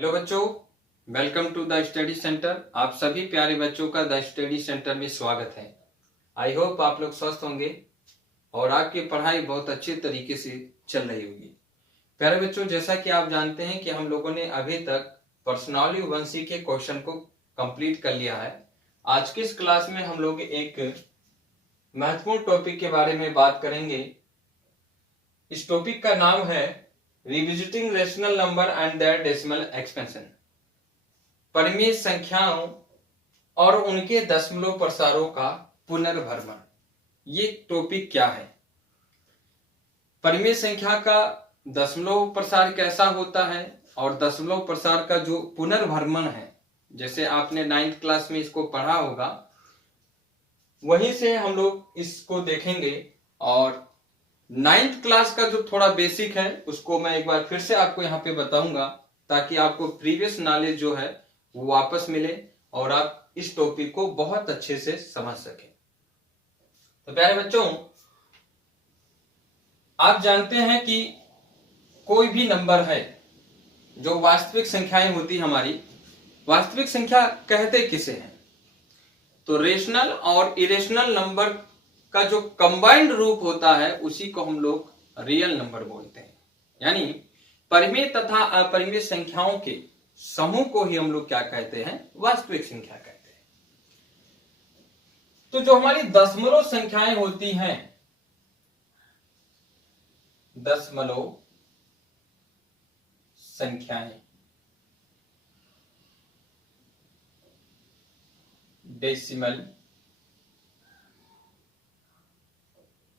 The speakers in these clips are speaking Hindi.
हेलो बच्चों, welcome to the study centre. आप सभी प्यारे बच्चों का द स्टडी सेंटर में स्वागत है। आई होप आप लोग स्वस्थ होंगे और आपकी पढ़ाई बहुत अच्छे तरीके से चल रही होगी। प्यारे बच्चों, जैसा कि आप जानते हैं कि हम लोगों ने अभी तक पर्सनालिटी 1C के क्वेश्चन को कंप्लीट कर लिया है। आज की इस क्लास में हम लोग एक महत्वपूर्ण टॉपिक के बारे में बात करेंगे। इस टॉपिक का नाम है revisiting rational number and their decimal expansion. परिमेय संख्याओं और उनके दशमलव प्रसारों का पुनर्भ्रमण। ये टॉपिक क्या है? परिमेय संख्या का दशमलव प्रसार कैसा होता है और दशमलव प्रसार का जो पुनर्भ्रमण है, जैसे आपने 9th क्लास में इसको पढ़ा होगा, वहीं से हम लोग इसको देखेंगे। और 9th क्लास का जो थोड़ा बेसिक है उसको मैं एक बार फिर से आपको यहाँ पे बताऊंगा, ताकि आपको प्रीवियस नॉलेज जो है वो वापस मिले और आप इस टॉपिक को बहुत अच्छे से समझ सकें। तो प्यारे बच्चों, आप जानते हैं कि कोई भी नंबर है, जो वास्तविक संख्याएं होती हमारी, वास्तविक संख्या कहते किसे हैं? तो रेशनल और इरेशनल नंबर का जो कंबाइंड रूप होता है उसी को हम लोग रियल नंबर बोलते हैं। यानी परिमेय तथा अपरिमेय संख्याओं के समूह को ही हम लोग क्या कहते हैं? वास्तविक संख्या कहते हैं। तो जो हमारी दशमलव संख्याएं होती हैं, दशमलव संख्याएं, डेसिमल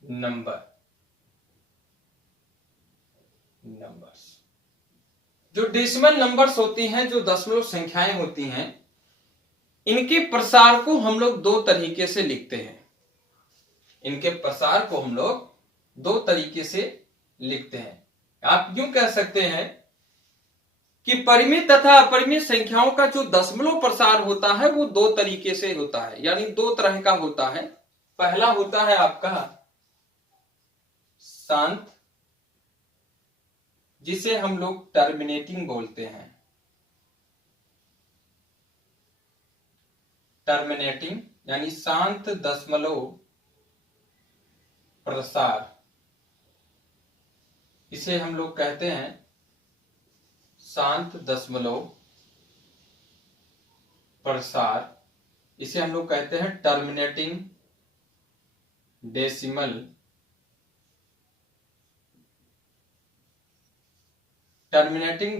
नंबर्स, जो डेसिमल नंबर्स होती हैं, जो दशमलव संख्याएं होती हैं, इनके प्रसार को हम लोग दो तरीके से लिखते हैं। इनके प्रसार को हम लोग दो तरीके से लिखते हैं। आप यूं कह सकते हैं कि परिमेय तथा अपरिमेय संख्याओं का जो दशमलव प्रसार होता है वो दो तरीके से होता है, यानी दो तरह का होता है। पहला होता है आपका शांत, जिसे हम लोग टर्मिनेटिंग बोलते हैं। टर्मिनेटिंग यानी शांत दशमलव प्रसार, इसे हम लोग कहते हैं शांत दशमलव प्रसार। इसे हम लोग कहते हैं टर्मिनेटिंग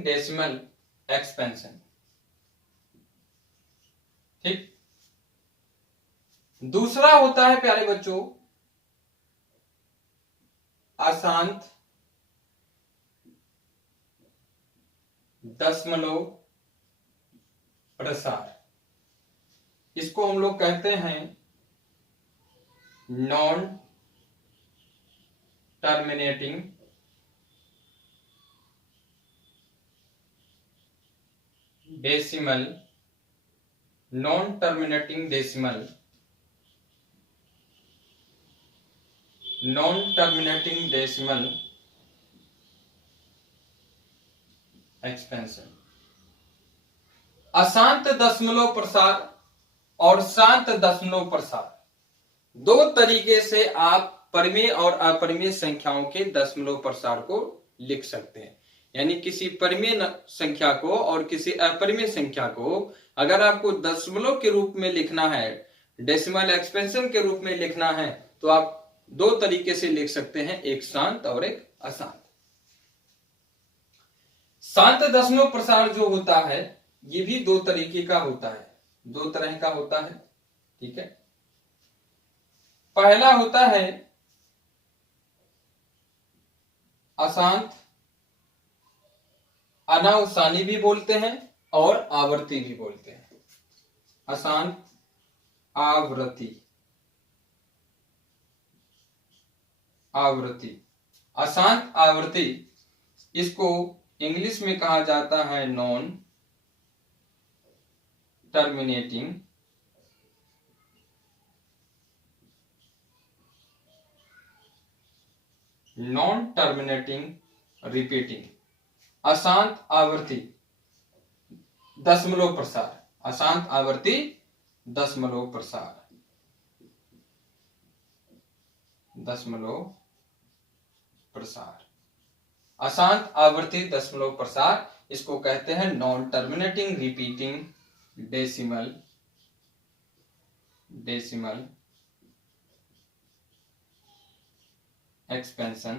डेसिमल एक्सपेंशन। ठीक। दूसरा होता है प्यारे बच्चों अशांत दशमलव प्रसार। इसको हम लोग कहते हैं नॉन टर्मिनेटिंग डेसिमल एक्सपेंशन। अशांत दशमलव प्रसार और शांत दशमलव प्रसार, दो तरीके से आप परिमेय और अपरिमेय संख्याओं के दशमलव प्रसार को लिख सकते हैं। यानी किसी परिमेय संख्या को और किसी अपरिमेय संख्या को अगर आपको दशमलव के रूप में लिखना है, डेसिमल एक्सपेंशन के रूप में लिखना है, तो आप दो तरीके से लिख सकते हैं, एक शांत और एक अशांत। शांत दशमलव प्रसार जो होता है ये भी दो तरीके का होता है, दो तरह का होता है। ठीक है। पहला होता है अशांत, अनावसानी भी बोलते हैं और आवर्ती भी बोलते हैं। अशांत आवृत्ति, अशांत आवृत्ति, इसको इंग्लिश में कहा जाता है नॉन टर्मिनेटिंग रिपीटिंग। अशांत आवृत्ति दशमलव प्रसार, अशांत आवर्ती दशमलव प्रसार, दशमलव प्रसार, अशांत आवर्ती दशमलव प्रसार, इसको कहते हैं non terminating repeating decimal expansion.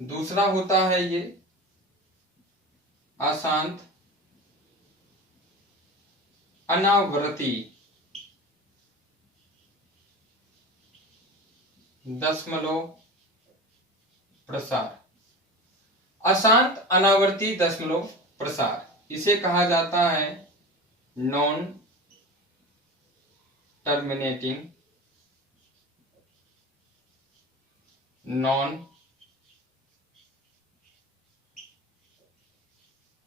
दूसरा होता है ये अशांत अनावर्ती दशमलव प्रसार, अशांत अनावर्ती दशमलव प्रसार, इसे कहा जाता है non terminating non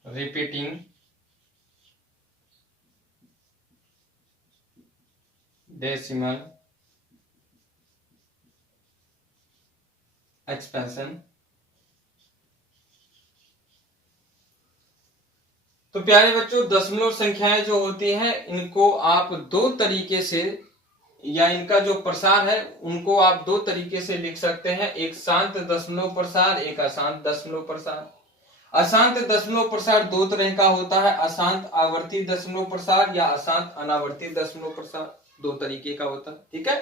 repeating decimal expansion. तो प्यारे बच्चों, दशमलव संख्याएं जो होती हैं इनको आप दो तरीके से, या इनका जो प्रसार है उनको आप दो तरीके से लिख सकते हैं, एक शांत दशमलव प्रसार, एक अशांत दशमलव प्रसार। अशांत दशमलव प्रसार दो तरह का होता है, अशांत आवर्ती दशमलव प्रसार या अशांत अनावर्ती दशमलव प्रसार, दो तरीके का होता है। ठीक है,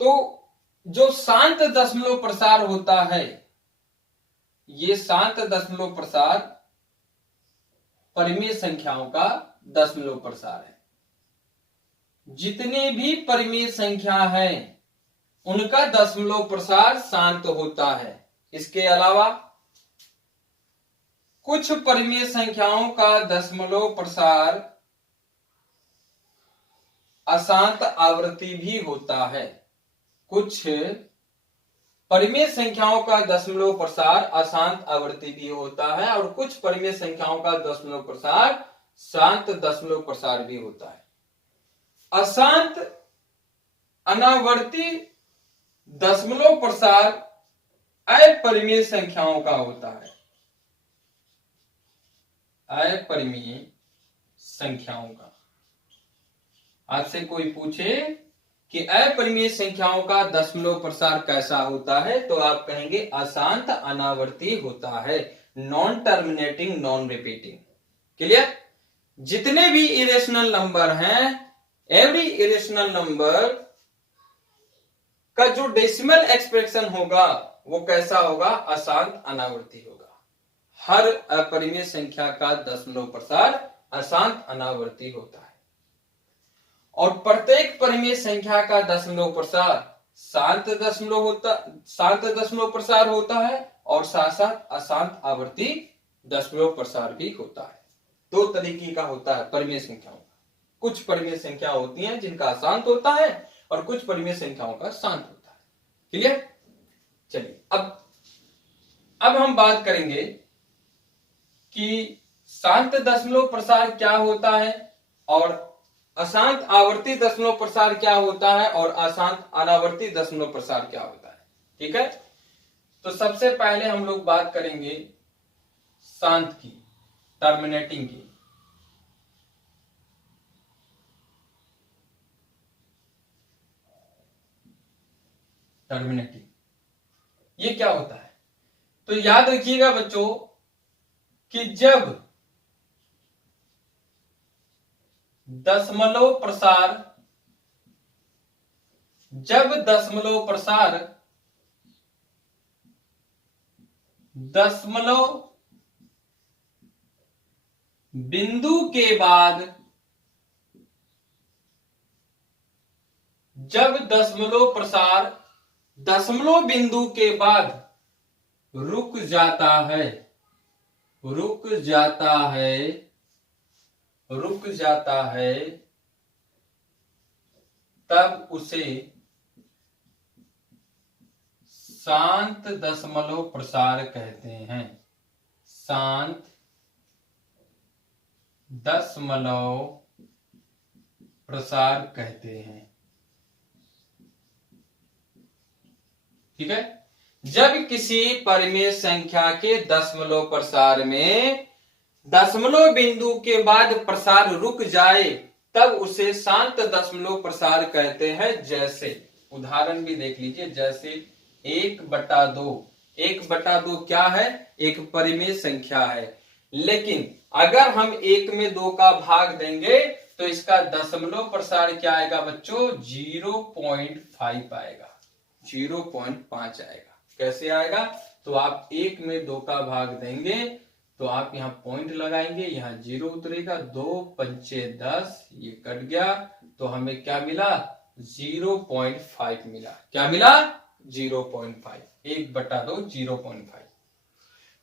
तो जो शांत दशमलव प्रसार होता है, ये शांत दशमलव प्रसार परिमेय संख्याओं का दशमलव प्रसार है। जितनी भी परिमेय संख्या है उनका दशमलव प्रसार शांत होता है। इसके अलावा कुछ परिमेय संख्याओं का दशमलव प्रसार अशांत आवृत्ति भी होता है। कुछ परिमेय संख्याओं का दशमलव प्रसार अशांत आवृत्ति भी होता है और कुछ परिमेय संख्याओं का दशमलव प्रसार शांत दशमलव प्रसार भी होता है। अशांत अनावर्ती दशमलव प्रसार अपरिमेय संख्याओं का होता है। अपरिमेय संख्याओं का, आपसे कोई पूछे कि अपरिमेय संख्याओं का दशमलव प्रसार कैसा होता है, तो आप कहेंगे अशांत अनावर्ती होता है, non terminating non repeating. Clear? जितने भी इरेशनल नंबर हैं, एवरी इरेशनल नंबर का जो डेसिमल एक्सप्रेशन होगा वो कैसा होगा? अशांत अनावर्ती होगा। हर अपरिमेय संख्या का दशमलव प्रसार अशांत अनावर्ती होता है और प्रत्येक परिमेय संख्या का दशमलव प्रसार शांत दशमलव प्रसार होता है और साथ साथ अशांत आवर्ती दशमलव प्रसार भी होता है। दो तरीके का होता है परिमेय संख्याओं का। कुछ परिमेय संख्या होती हैं जिनका अशांत होता है और कुछ परिमेय संख्याओं का शांत होता है। क्लियर? चलिए अब हम बात करेंगे कि शांत दशमलव प्रसार क्या होता है और अशांत आवर्ती दशमलव प्रसार क्या होता है और अशांत अनावर्ती दशमलव प्रसार क्या होता है। ठीक है, तो सबसे पहले हम लोग बात करेंगे शांत की, टर्मिनेटिंग की। टर्मिनेटिंग ये क्या होता है? तो याद रखिएगा बच्चों कि जब दशमलव प्रसार दशमलव बिंदु के बाद, जब दशमलव प्रसार दशमलव बिंदु के बाद रुक जाता है तब उसे शांत दशमलव प्रसार कहते हैं। शांत दशमलव प्रसार कहते हैं। ठीक है, जब किसी परिमेय संख्या के दशमलव प्रसार में दशमलव बिंदु के बाद प्रसार रुक जाए तब उसे शांत दशमलव प्रसार कहते हैं। जैसे उदाहरण भी देख लीजिए, जैसे 1/2। 1/2 क्या है? एक परिमेय संख्या है, लेकिन अगर हम 1 में 2 का भाग देंगे तो इसका दशमलव प्रसार क्या आएगा बच्चों? 0.5 आएगा, 0.5 आएगा। कैसे आएगा? तो आप 1 में 2 का भाग देंगे तो आप यहाँ पॉइंट लगाएंगे, यहाँ 0 उतरेगा, 2 पंचे 10, ये कट गया तो हमें क्या मिला? 0.5 मिला। क्या मिला? 0.5। 1/2 0.5।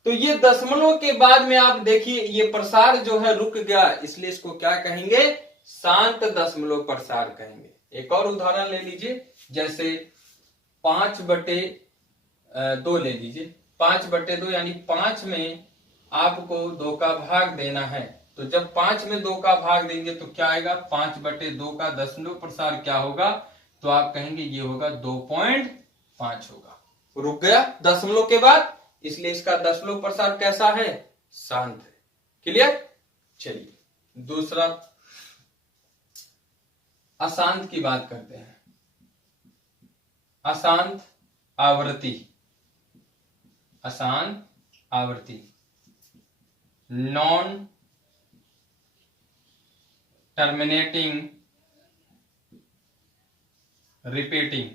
तो ये दशमलव के बाद में आप देखिए ये प्रसार जो है रुक गया, इसलिए इसको क्या कहेंगे? शांत दशमलव प्रसार कहेंगे। एक और उदाहरण ले लीजिए, जैसे 5/2 ले लीजिए। 5/2 यानी 5 में आपको 2 का भाग देना है, तो जब 5 में 2 का भाग देंगे तो क्या आएगा? 5/2 का दशमलव प्रसार क्या होगा? तो आप कहेंगे ये होगा 2.5 होगा। रुक गया दशमलव के बाद, इसलिए इसका दशमलव प्रसार कैसा है? शांत है। क्लियर? चलिए दूसरा अशांत की बात करते हैं। अशांत आवृत्ति। अशांत आवृत्ति, non terminating repeating.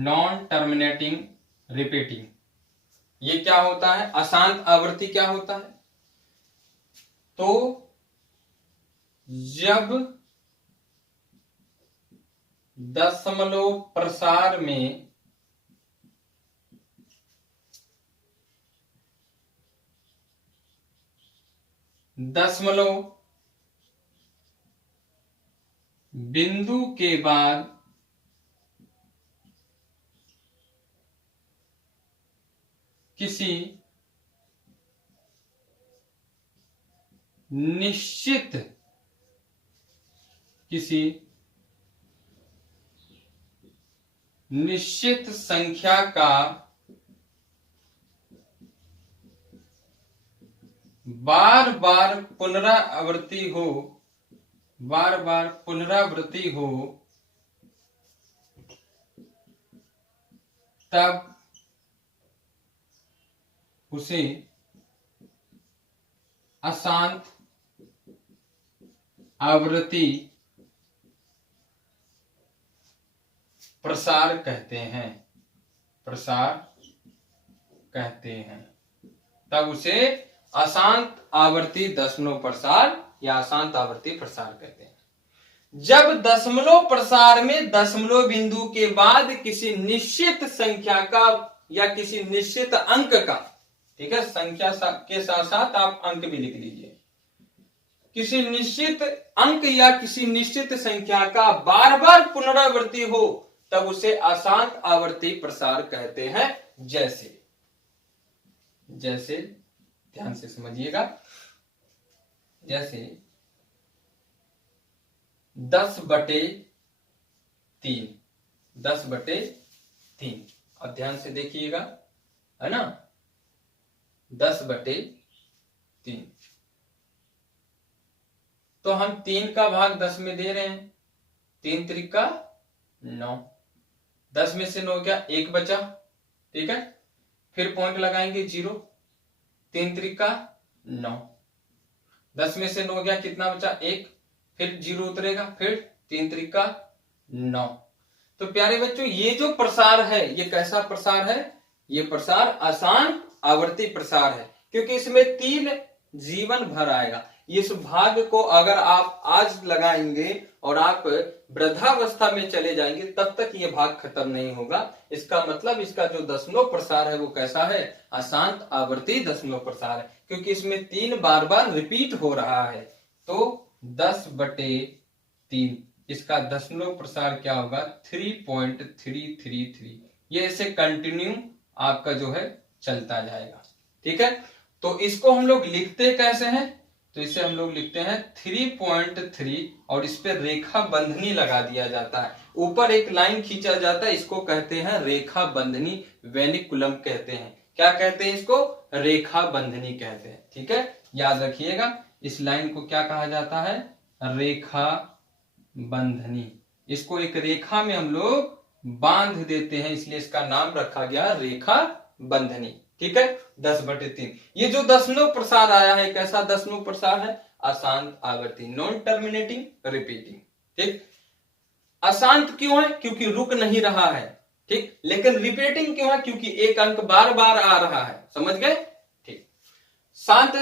Non terminating repeating, ये क्या होता है? अशांत आवृत्ति क्या होता है? तो जब दशमलव प्रसार में दशमलव बिंदु के बाद किसी निश्चित संख्या का बार बार पुनरावृत्ति हो, तब उसे अशांत आवृत्ति प्रसार कहते हैं। प्रसार कहते हैं, तब उसे अशांत आवर्ती दशमलव प्रसार या अशांत आवर्ती प्रसार कहते हैं। जब दशमलव प्रसार में दशमलव बिंदु के बाद किसी निश्चित संख्या का या किसी निश्चित अंक का, ठीक है, संख्या के साथ साथ आप अंक भी लिख लीजिए, किसी निश्चित अंक या किसी निश्चित संख्या का बार बार पुनरावृत्ति हो तब उसे अशांत आवर्ती प्रसार कहते हैं। जैसे ध्यान से समझिएगा, जैसे 10/3, 10/3। अब ध्यान से देखिएगा, है ना, 10/3। तो हम 3 का भाग 10 में दे रहे हैं, 3 त्रिका 9, 10 में से 9 गया, 1 बचा, ठीक है, फिर पॉइंट लगाएंगे 0, 3 त्रिका 9, 10 में से 9 गया, कितना बचा, 1, फिर 0 उतरेगा, फिर 3 त्रिका 9। तो प्यारे बच्चों, ये जो प्रसार है ये कैसा प्रसार है? ये प्रसार अशांत आवर्ती प्रसार है, क्योंकि इसमें 3 जीवन भर आएगा। इस भाग को अगर आप आज लगाएंगे और आप वृद्धावस्था में चले जाएंगे तब तक ये भाग खत्म नहीं होगा। इसका मतलब इसका जो दशमलव प्रसार है वो कैसा है? अशांत आवर्ती दशमलव प्रसार है, क्योंकि इसमें 3 बार बार रिपीट हो रहा है। तो 10/3 इसका दशमलव प्रसार क्या होगा? 3.333। ये ऐसे कंटिन्यू आपका जो है चलता जाएगा, ठीक है। तो इसको हम लोग लिखते कैसे हैं? तो इसे हम लोग लिखते हैं 3.3 और इस पे रेखा बंधनी लगा दिया जाता है। ऊपर एक लाइन खींचा जाता है, इसको कहते हैं रेखा बंधनी, वेनिकुलम कहते हैं। क्या कहते हैं इसको? रेखा बंधनी कहते हैं। ठीक है, याद रखिएगा, इस लाइन को क्या कहा जाता है? रेखा बंधनी। इसको एक रेखा में हम लोग बांध देते हैं, इसलिए इसका नाम रखा गया रेखा बंधनी। ठीक है, 10/3। ये जो दशमलव प्रसार आया है, कैसा दशमलव प्रसार है? अशांत आवर्ती, नॉन टर्मिनेटिंग रिपीटिंग। ठीक, अशांत क्यों है? क्योंकि रुक नहीं रहा है। ठीक, लेकिन रिपीटिंग क्यों है? क्योंकि एक अंक बार बार आ रहा है। समझ गए? ठीक। शांत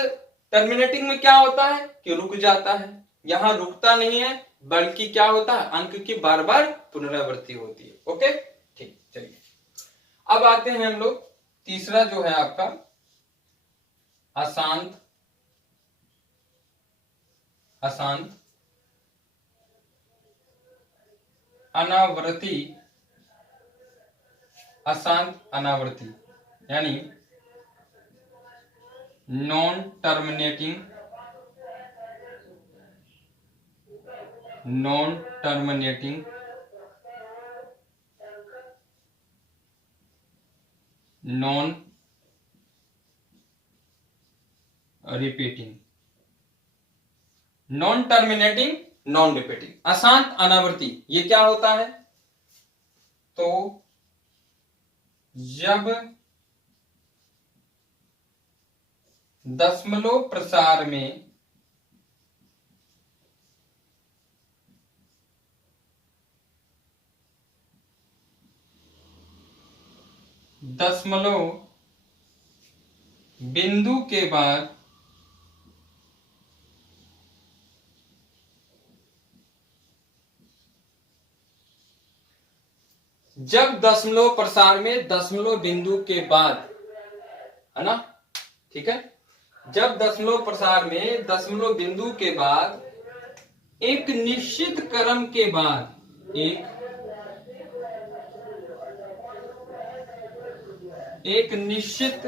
टर्मिनेटिंग में क्या होता है कि रुक जाता है, यहां रुकता नहीं है, बल्कि क्या होता है? अंक की बार बार पुनरावृत्ति होती है। ओके, ठीक, चलिए अब आते हैं हम लोग तीसरा जो है आपका अशांत अनावर्ती, अशांत अनावर्ती यानी non terminating non repeating, non terminating non repeating, अशांत अनावर्ती। ये क्या होता है? तो जब दशमलव प्रसार में दशमलव बिंदु के बाद जब दशमलव प्रसार में दशमलव बिंदु के बाद, है ना? ठीक है, जब दशमलव प्रसार में दशमलव बिंदु के बाद एक निश्चित क्रम के बाद एक निश्चित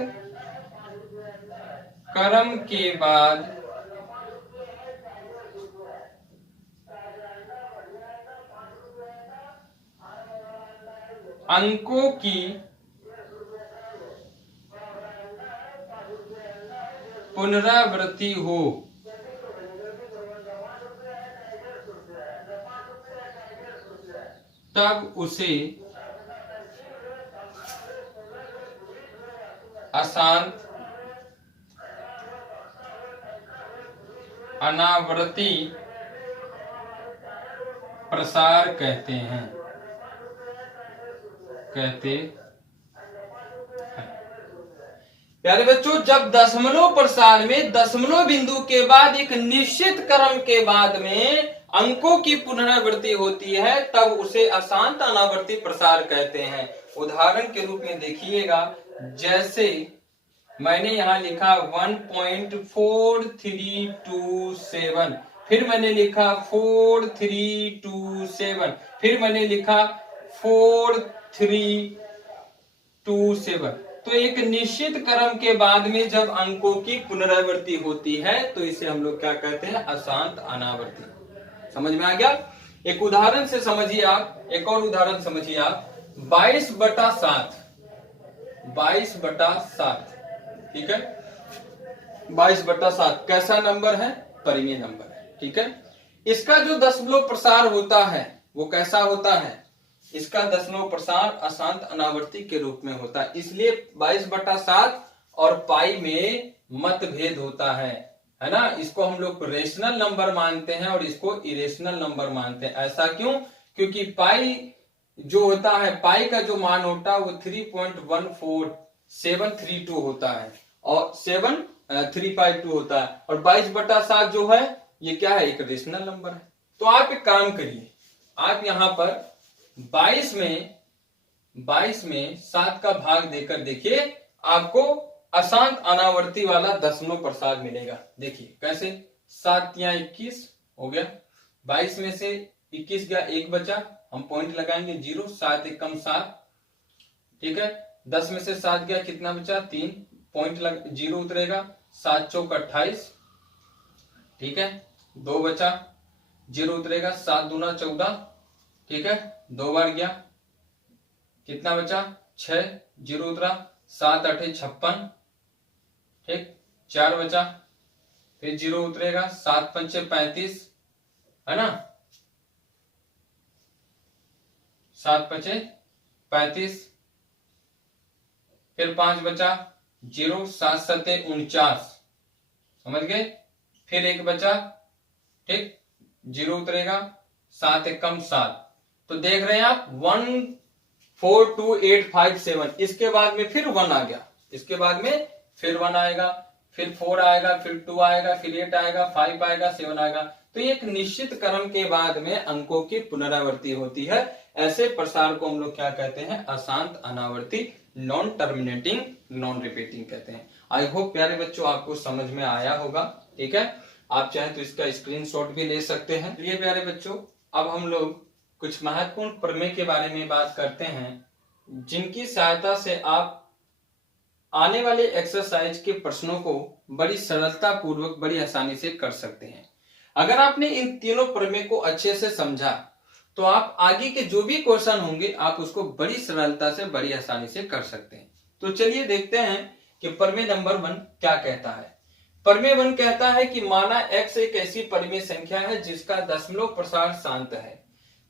क्रम के बाद अंकों की पुनरावृत्ति हो, तब उसे अशांत अनावर्ती प्रसार कहते हैं। प्यारे बच्चों, जब दशमलव प्रसार में दशमलव बिंदु के बाद एक निश्चित क्रम के बाद में अंकों की पुनरावृत्ति होती है, तब उसे अशांत अनावर्ती प्रसार कहते हैं। उदाहरण के रूप में देखिएगा, जैसे मैंने यहां लिखा 1.4327, फिर मैंने लिखा 4327, फिर मैंने लिखा 4327। तो एक निश्चित क्रम के बाद में जब अंकों की पुनरावृत्ति होती है तो इसे हम लोग क्या कहते हैं? अशांत अनावर्ती। समझ में आ गया? एक उदाहरण से समझिए आप, एक और उदाहरण समझिए आप, 22/7, 22/7। ठीक है, 22/7 कैसा नंबर है? परिमेय नंबर है। ठीक है, इसका जो दशमलव प्रसार होता है वो कैसा होता है? इसका दशमलव प्रसार अशांत अनावर्ती के रूप में होता है, इसलिए 22/7 और पाई में मतभेद होता है ना? इसको हम लोग रेशनल नंबर मानते हैं और इसको इरेशनल नंबर मानते हैं। ऐसा क्यों? क्योंकि पाई जो होता है, पाई का जो मान होता है वो 3.14732 होता है और 7352 होता है, और 22/7 जो है ये क्या है? एक रेशनल नंबर है। तो आप एक काम करिए, आप यहां पर 22 में 7 का भाग देकर देखिए, आपको अशांत अनावर्ती वाला दशमलव प्रसार मिलेगा। देखिए कैसे, 7 या 21 हो गया, 22 में से 21 गया, 1 बचा, हम पॉइंट लगाएंगे 0, 7 एकम 7। ठीक है, 10 में से 7 गया, कितना बचा? 3, पॉइंट 0 उतरेगा, 7 चौक 28। ठीक है, 2 बचा, 0 उतरेगा, 7 दूना 14। ठीक है, 2 बार गया, कितना बचा 6, 0 उतरा, 7 8 56, ठीक, 4 बचा, फिर 0 उतरेगा, 7 5 35, है ना, 7 5 35, फिर 5 बचा, 0, 7 7 49, समझ गए, फिर 1 बचा, ठीक, 0 उतरेगा, 7 1 7, तो देख रहे हैं आप 1 4 2 8 5 7, इसके बाद में फिर 1 आ गया, इसके बाद में फिर 1 आएगा, फिर 4 आएगा, फिर 2 आएगा, फिर 8 आएगा, 5 आएगा, 7 आएगा। तो ये एक निश्चित क्रम के बाद में अंकों की पुनरावृत्ति होती है। ऐसे प्रसार को हम लोग क्या कहते हैं, अशांत अनावर्ती, नॉन टर्मिनेटिंग नॉन रिपीटिंग कहते हैं। आई होप प्यारे बच्चों आपको समझ में आया होगा, ठीक है। आप चाहे तो इसका स्क्रीनशॉट भी ले सकते हैं। ये प्यारे बच्चों अब हम लोग कुछ महत्वपूर्ण प्रमेय के बारे में बात करते हैं, जिनकी सहायता से आप आने वाले एक्सरसाइज के प्रश्नों को बड़ी सरलता पूर्वक, बड़ी आसानी से कर सकते हैं। अगर आपने इन तीनों प्रमेय को अच्छे से समझा तो आप आगे के जो भी क्वेश्चन होंगे आप उसको बड़ी सरलता से, बड़ी आसानी से कर सकते हैं। तो चलिए देखते हैं कि प्रमेय नंबर 1 क्या कहता है। प्रमेय 1 कहता है कि माना x एक ऐसी परिमेय संख्या है जिसका दशमलव प्रसार शांत है,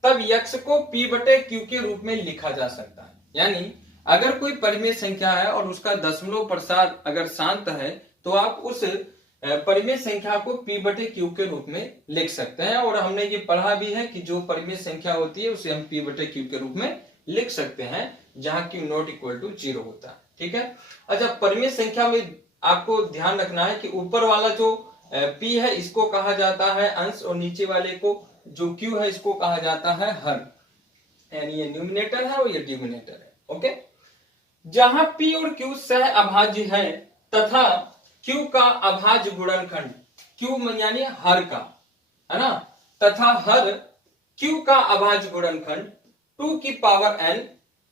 तब x को p बटे q के रूप में लिखा जा सकता है। यानी अगर कोई परिमेय संख्या है और उसका दशमलव प्रसार अगर शांत है तो आप उस परिमेय संख्या को p बटे q के रूप में लिख सकते हैं। और हमने ये पढ़ा भी है कि जो परिमेय संख्या होती है उसे हम p बटे q के रूप में लिख सकते हैं जहां q नॉट इक्वल टू 0 होता है, ठीक है। अच्छा, परिमेय संख्या में आपको ध्यान रखना है कि ऊपर वाला जो p है इसको कहा जाता है अंश, और नीचे वाले को जो q है इसको कहा जाता है हर, यानी ये न्यूमिनेटर है और ये डिनोमिनेटर है, ओके। जहां p और q सह अभाज्य है तथा q का अभाज्य गुणनखंड, q यानी हर का, है ना, तथा हर q का अभाज्य गुणनखंड 2 की पावर n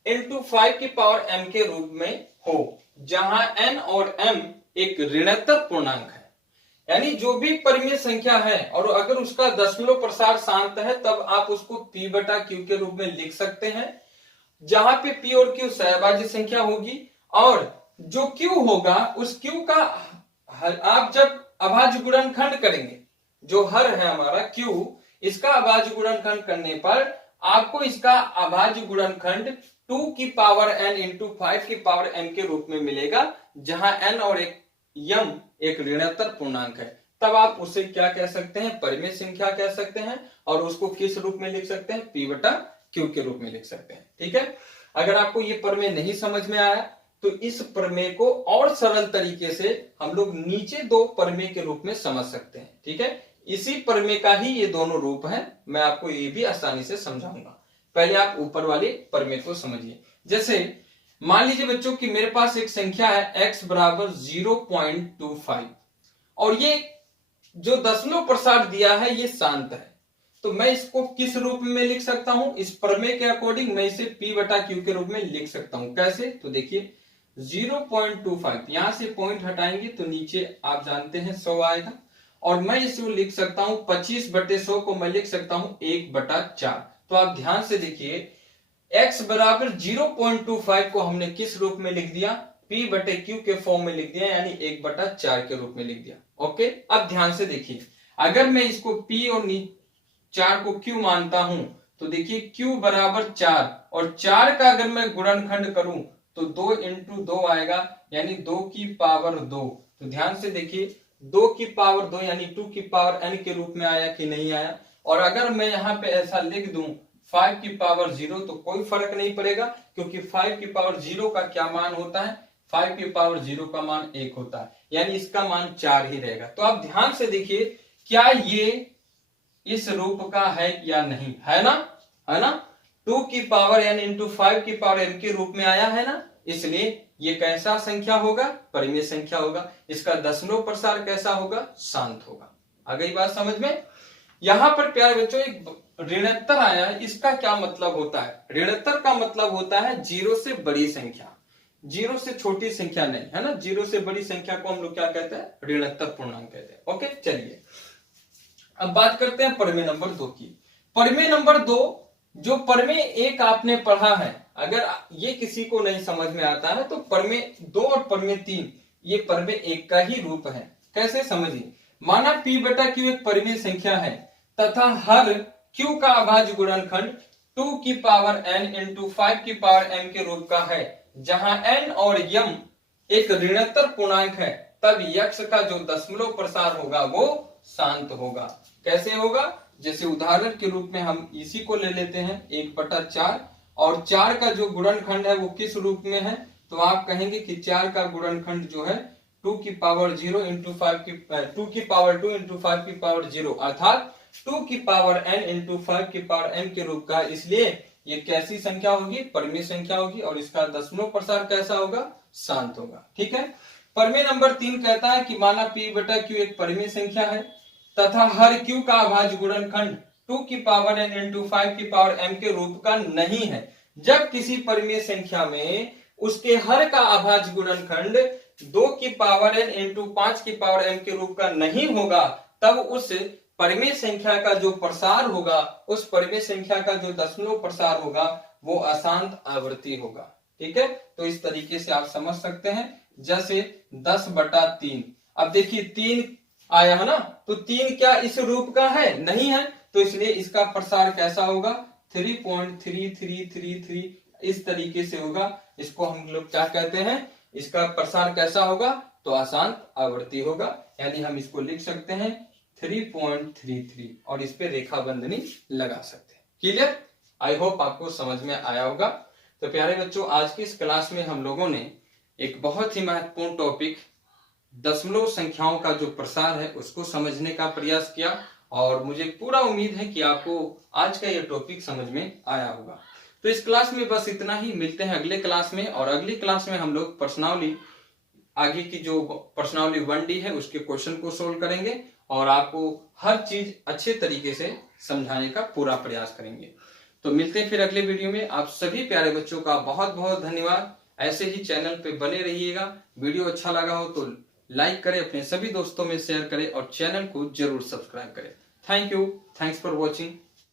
इंटू 5 की पावर m के रूप में हो, जहां n और m एक ऋणात्मक पूर्णांक है। यानी जो भी परिमेय संख्या है और अगर उसका दशमलव प्रसार शांत है तब आप उसको p बटा q के रूप में लिख सकते हैं, जहां पे p और q सहभाज्य संख्या होगी, और जो q होगा उस q का आप जब अभाज्य गुणनखंड करेंगे, जो हर है हमारा q, इसका अभाज्य गुणनखंड करने पर आपको इसका अभाज्य गुणनखंड 2 की पावर n इंटू 5 की पावर m के रूप में मिलेगा, जहां n और m एक ऋणात्मक पूर्णांक है। तब आप उसे क्या कह सकते हैं, परिमेय संख्या कह सकते हैं, और उसको किस रूप में लिख सकते हैं, p बटा q के रूप में लिख सकते हैं, ठीक है। अगर आपको ये प्रमेय नहीं समझ में आया तो इस प्रमेय को और सरल तरीके से हम लोग नीचे 2 प्रमेय के रूप में समझ सकते हैं, ठीक है। इसी प्रमेय का ही ये दोनों रूप है, मैं आपको ये भी आसानी से समझाऊंगा। पहले आप ऊपर वाले प्रमेय को समझिए। जैसे मान लीजिए बच्चों कि मेरे पास एक संख्या है x बराबर 0.25 और ये जो दशमलव प्रसार दिया है ये शांत है, तो मैं इसको किस रूप में लिख सकता हूं, इस प्रमेय के अकॉर्डिंग मैं इसे p बटा q के रूप में लिख सकता हूं। कैसे, तो देखिए 0.25, यहां से पॉइंट हटाएंगे तो नीचे आप जानते हैं 100 आएगा, और मैं इसको लिख सकता हूं 25 बटे 100 को मैं लिख सकता हूं 1 बटा 4। तो आप ध्यान से देखिए x बराबर 0.25 को हमने किस रूप में लिख दिया, p बटे q के फॉर्म में लिख दिया, यानी 1 बटा 4 के रूप में लिख दिया, ओके। अब ध्यान से देखिए, अगर मैं इसको p और 4 को q मानता हूं तो देखिए q बराबर 4 और 4 का अगर मैं गुणनखंड करूं तो 2 इंटू 2 आएगा, यानी 2 की पावर 2। तो ध्यान से देखिए 2 की पावर 2 यानी 2 की पावर n के रूप में आया कि नहीं आया। और अगर मैं यहाँ पे ऐसा लिख दूं 5 की पावर 0 तो कोई फर्क नहीं पड़ेगा, क्योंकि 5 की पावर 0 का क्या मान होता है, 5 की पावर 0 का मान 1 होता है, यानी इसका मान 4 ही रहेगा। तो आप ध्यान से देखिए क्या ये इस रूप का है या नहीं, है ना, है ना, 2 की पावर n इंटू 5 की पावर m के रूप में आया है ना, इसलिए ये कैसा संख्या होगा, परिमेय संख्या होगा। इसका दशमलव प्रसार कैसा होगा, शांत होगा। आ गई बात समझ में। यहां पर प्यारे बच्चों एक ऋणात्मक आया है, इसका क्या मतलब होता है, ऋणात्मक का मतलब होता है 0 से बड़ी संख्या, 0 से छोटी संख्या नहीं, है ना। 0 से बड़ी संख्या को हम लोग क्या कहते हैं, ऋणात्मक पूर्णांक कहते हैं, ओके। चलिए अब बात करते हैं प्रमेय नंबर 2 की। प्रमेय नंबर 2 जो प्रमेय एक आपने पढ़ा है, अगर ये किसी को नहीं समझ में आता है तो प्रमेय 2 और प्रमेय 3 ये प्रमेय एक का ही रूप है। कैसे समझिए, माना P बटा Q एक परिमेय संख्या है तथा हर Q का अभाज्य गुणनखंड 2 की पावर n इंटू 5 की पावर m के रूप का है, जहां n और m एक ऋणात्मक पूर्णांक है, तब यक्ष का जो दशमलव प्रसार होगा वो शांत होगा। कैसे होगा, जैसे उदाहरण के रूप में हम इसी को ले लेते हैं 1/4 और 4 का जो गुणनखंड है वो किस रूप में है, तो आप कहेंगे कि 4 का गुणनखंड जो है 2 की पावर 0 इंटू 5 की 2 की पावर 2 इंटू 5 की पावर 0 अर्थात 2 की पावर n इंटू 5 की पावर m के रूप का। इसलिए ये कैसी संख्या होगी, परिमेय संख्या होगी और इसका दशमलव प्रसार कैसा होगा, शांत होगा। ठीक है। प्रमेय नंबर 3 कहता है कि माना P बटा Q एक परिमेय संख्या है तथा हर Q का अभाज्य गुणनखंड 2 की पावर n इंटू 5 की पावर m के रूप का नहीं है। जब किसी परिमेय संख्या में उसके हर का अभाज्य गुणनखंड 2 की पावर n इंटू 5 की पावर m के रूप का नहीं होगा, तब उस परिमेय संख्या का जो प्रसार होगा, उस परिमेय संख्या का जो दशमलव प्रसार होगा वो अशांत आवृत्ति होगा। ठीक है, तो इस तरीके से आप समझ सकते हैं। जैसे 10/3, अब देखिए 3 आया है ना, तो 3 क्या इस रूप का है, नहीं है, तो इसलिए इसका प्रसार कैसा होगा, 3.3333 इस तरीके से होगा। इसको हम लोग क्या कहते हैं, इसका प्रसार कैसा होगा, तो अशांत आवृत्ति होगा, यानी हम इसको लिख सकते हैं 3.33 और इस पे रेखा बंधनी लगा सकते हैं। क्लियर, आई होप आपको समझ में आया होगा। तो प्यारे बच्चों, आज की इस क्लास में हम लोगों ने एक बहुत ही महत्वपूर्ण टॉपिक दशमलव संख्याओं का जो प्रसार है उसको समझने का प्रयास किया और मुझे पूरा उम्मीद है कि आपको आज का ये टॉपिक समझ में आया होगा। तो इस क्लास में बस इतना ही, मिलते हैं अगले क्लास में। और अगली क्लास में हम लोग प्रश्नावली, आगे की जो प्रश्नावली 1D है उसके क्वेश्चन को सोल्व करेंगे और आपको हर चीज अच्छे तरीके से समझाने का पूरा प्रयास करेंगे। तो मिलते हैं फिर अगले वीडियो में। आप सभी प्यारे बच्चों का बहुत बहुत धन्यवाद। ऐसे ही चैनल पे बने रहिएगा। वीडियो अच्छा लगा हो तो लाइक करें, अपने सभी दोस्तों में शेयर करें और चैनल को जरूर सब्सक्राइब करें। Thank you, thanks for watching.